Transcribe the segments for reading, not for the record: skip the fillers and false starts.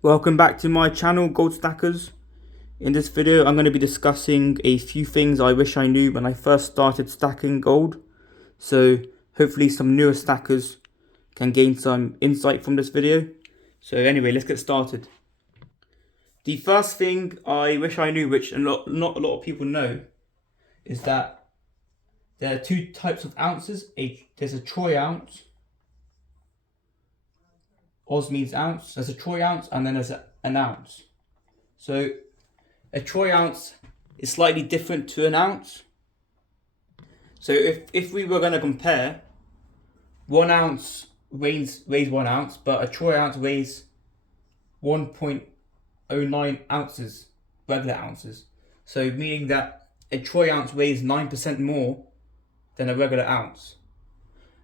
Welcome back to my channel, Gold Stackers. In this video I'm going to be discussing a few things I wish I knew when I first started stacking gold. So hopefully some newer stackers can gain some insight from this video. So anyway, let's get started. The first thing I wish I knew, which not a lot of people know, is that there are two types of ounces. There's a troy ounce. Oz means ounce. There's a troy ounce and then there's an ounce. So a troy ounce is slightly different to an ounce. So if we were going to compare, 1 ounce weighs 1 ounce, but a troy ounce weighs 1.09 ounces, regular ounces. So meaning that a troy ounce weighs 9% more than a regular ounce.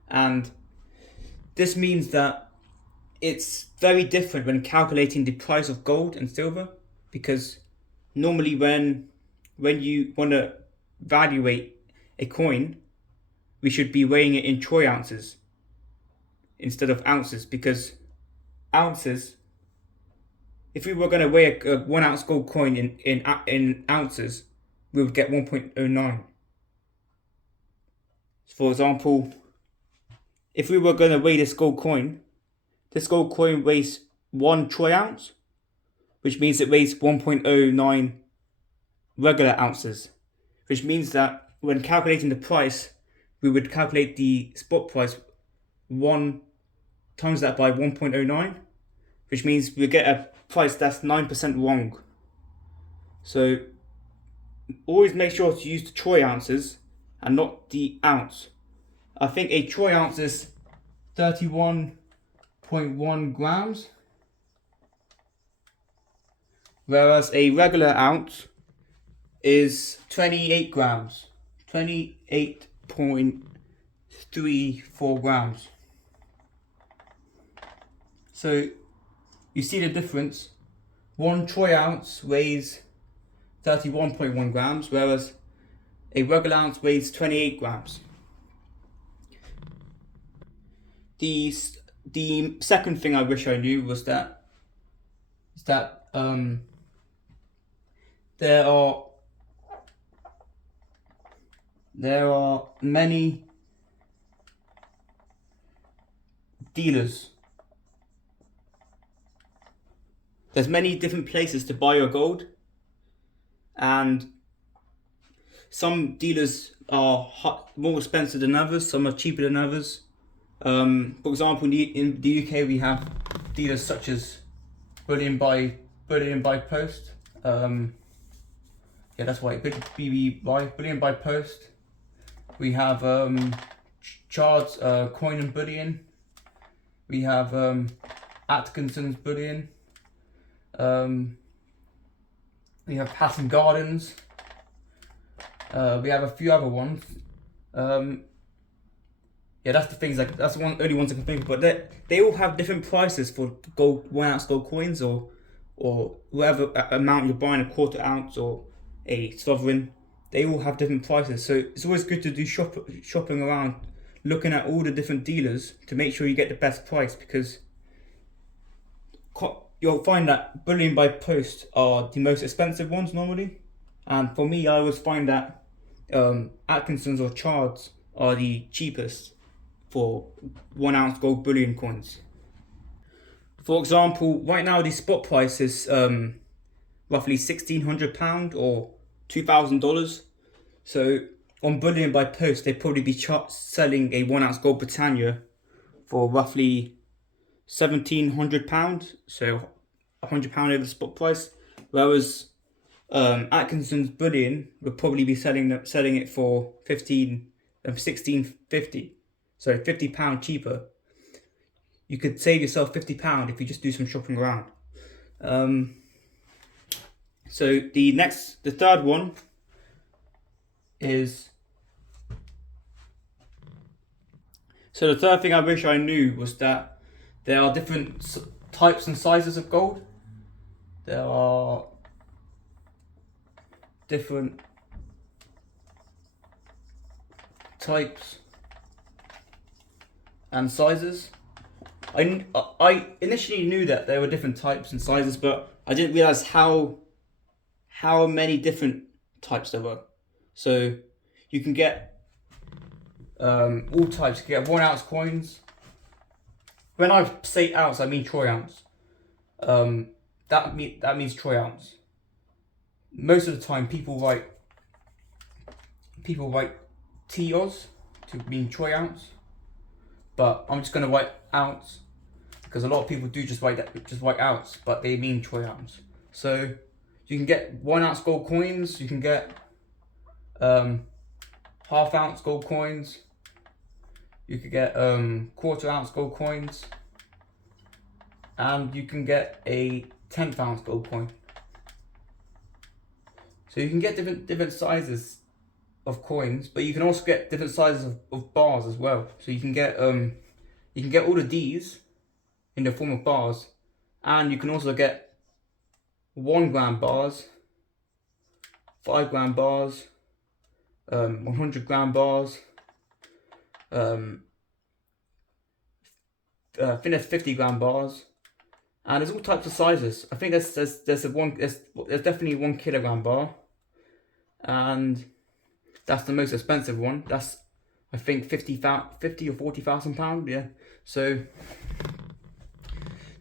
And this means that it's very different when calculating the price of gold and silver, because normally when you want to evaluate a coin, we should be weighing it in troy ounces instead of ounces, because ounces, if we were going to weigh a 1 ounce gold coin in ounces, we would get 1.09. For example, if we were going to weigh this gold coin weighs 1 troy ounce, which means it weighs 1.09 regular ounces, which means that when calculating the price, we would calculate the spot price 1 times that by 1.09, which means we get a price that's 9% wrong. So always make sure to use the troy ounces and not the ounce. I think a troy ounce is 31.1 grams, whereas a regular ounce is 28 grams, 28.34 grams. So you see the difference. 1 troy ounce weighs 31.1 grams, whereas a regular ounce weighs 28 grams. The second thing I wish I knew was that there are many dealers. There's many different places to buy your gold, and some dealers are more expensive than others, some are cheaper than others. For example, in the UK we have dealers such as Bullion by Post. Yeah, that's right, Bullion by Post. We have Chard's Coin and Bullion. We have Atkinson's Bullion. We have Hatton Gardens. We have a few other ones. Yeah, that's the things, like that's the only ones I can think of. But they all have different prices for gold, 1 ounce gold coins, or whatever amount you're buying, a quarter ounce or a sovereign. They all have different prices. So it's always good to do shopping around, looking at all the different dealers to make sure you get the best price, because you'll find that Bullion by Post are the most expensive ones normally. And for me, I always find that Atkinson's or Chard's are the cheapest for 1 ounce gold bullion coins. For example, right now the spot price is roughly £1,600 or $2,000. So on Bullion by Post, they'd probably be selling a 1 ounce gold Britannia for roughly £1,700, so £100 over the spot price. Whereas Atkinson's Bullion would probably be selling it for £1,650. So £50 cheaper. You could save yourself £50 if you just do some shopping around. So the third one is, so the third thing I wish I knew was that there are different types and sizes of gold. There are different types and sizes. I initially knew that there were different types and sizes, but I didn't realize how many different types there were. So you can get all types. You can get 1 ounce coins. When I say ounce, I mean troy ounce. That means troy ounce. Most of the time, people write TOs to mean troy ounce, but I'm just gonna write ounce because a lot of people do just write ounce, but they mean troy ounce. So you can get 1 ounce gold coins. You can get half ounce gold coins. You could get 1/4 ounce gold coins, and you can get a 1/10 ounce gold coin. So you can get different sizes of coins, but you can also get different sizes of bars as well. So you can get all of these in the form of bars, and you can also get 1 gram bars, 5 gram bars, 100 gram bars, 50 gram bars, and there's all types of sizes. I think there's definitely 1 kilogram bar, and that's the most expensive one. That's, I think, 50 or 40,000 pounds. Yeah. So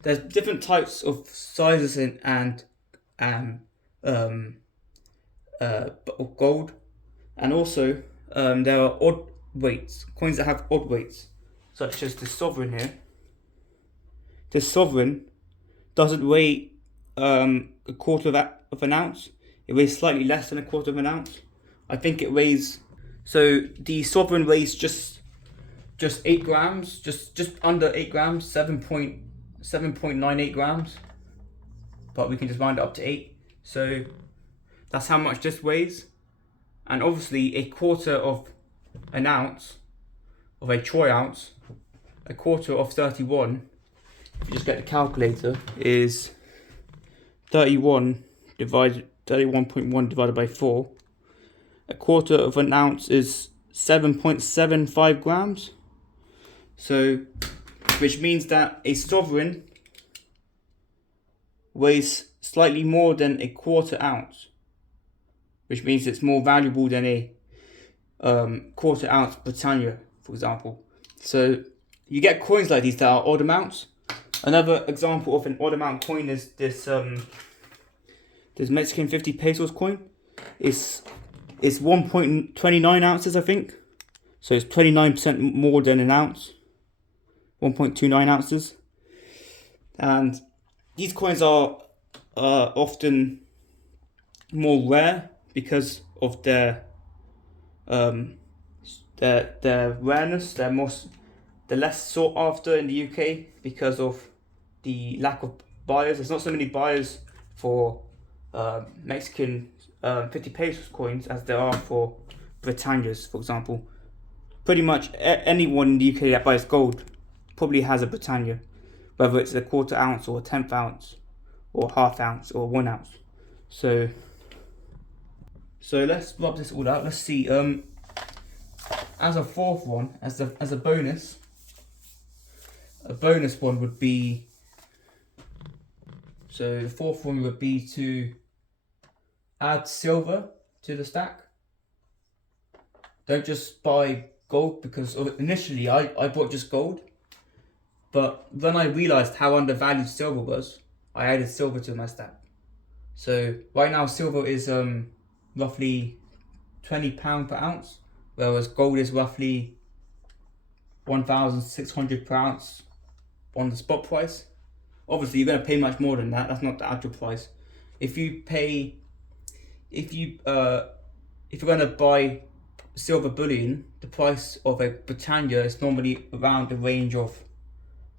there's different types of sizes of gold, and also there are odd weights, coins that have odd weights, such as the sovereign here. This sovereign doesn't weigh 1/4 of an ounce. It weighs slightly less than 1/4 of an ounce. I think it weighs, so the sovereign weighs just 8 grams, just under 8 grams, 7.98 grams, but we can just round it up to 8. So that's how much this weighs. And obviously 1/4 of an ounce, of a troy ounce, 1/4 of 31, if you just get the calculator, is 31.1 divided by 4. 1/4 of an ounce is 7.75 grams. So, which means that a sovereign weighs slightly more than 1/4 ounce, which means it's more valuable than a 1/4 ounce Britannia, for example. So you get coins like these that are odd amounts. Another example of an odd amount coin is this Mexican 50 pesos coin. It's 1.29 ounces, I think. So it's 29% more than an ounce. 1.29 ounces. And these coins are often more rare because of their rareness. They're less sought after in the UK because of the lack of buyers. There's not so many buyers for Mexican 50 pesos coins as there are for Britannias, for example. Pretty much anyone in the UK that buys gold probably has a Britannia, whether it's 1/4 ounce or 1/10 ounce or 1/2 ounce or 1 ounce. So let's rub this all out. Let's see. As a fourth one, as a bonus one would be. So the fourth one would be to add silver to the stack. Don't just buy gold, because initially I bought just gold, but then I realized how undervalued silver was. I added silver to my stack. So right now silver is roughly £20 per ounce, whereas gold is roughly 1,600 per ounce on the spot price. Obviously you're going to pay much more than that. That's not the actual price. If you're going to buy silver bullion, the price of a Britannia is normally around the range of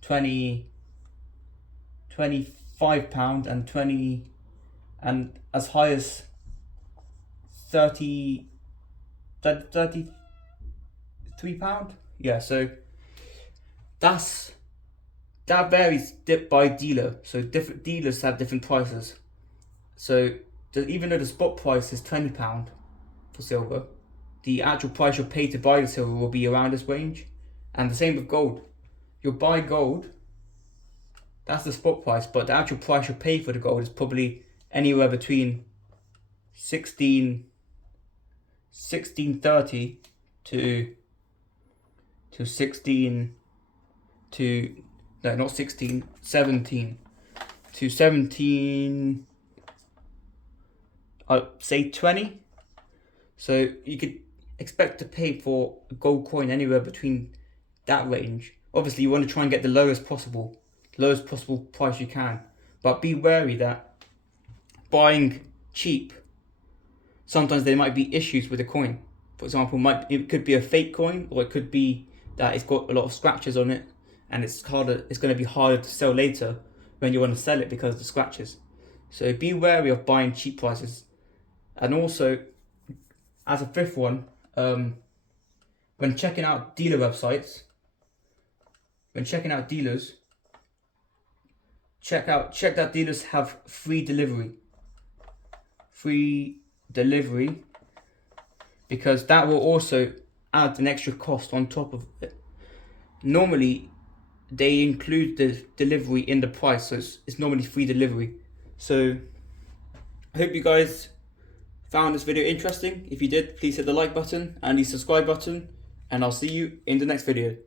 £25 and as high as 33 £33. Yeah, so that varies by dealer. So different dealers have different prices. So even though the spot price is £20 for silver, the actual price you'll pay to buy the silver will be around this range. And the same with gold. You'll buy gold That's the spot price, but the actual price you pay for the gold is probably anywhere between 1630 to 16 to, no, not 16, 17 to 17, I'd say 20. So you could expect to pay for a gold coin anywhere between that range. Obviously you want to try and get the lowest possible price you can, but be wary that buying cheap, sometimes there might be issues with the coin. For example, it could be a fake coin, or it could be that it's got a lot of scratches on it, and it's going to be harder to sell later when you want to sell it because of the scratches. So be wary of buying cheap prices. And also, as a fifth one, when checking out dealer websites, check that dealers have free delivery, because that will also add an extra cost on top of it. Normally they include the delivery in the price, so it's normally free delivery. So I hope you guys found this video interesting. If you did, please hit the like button and the subscribe button, and I'll see you in the next video.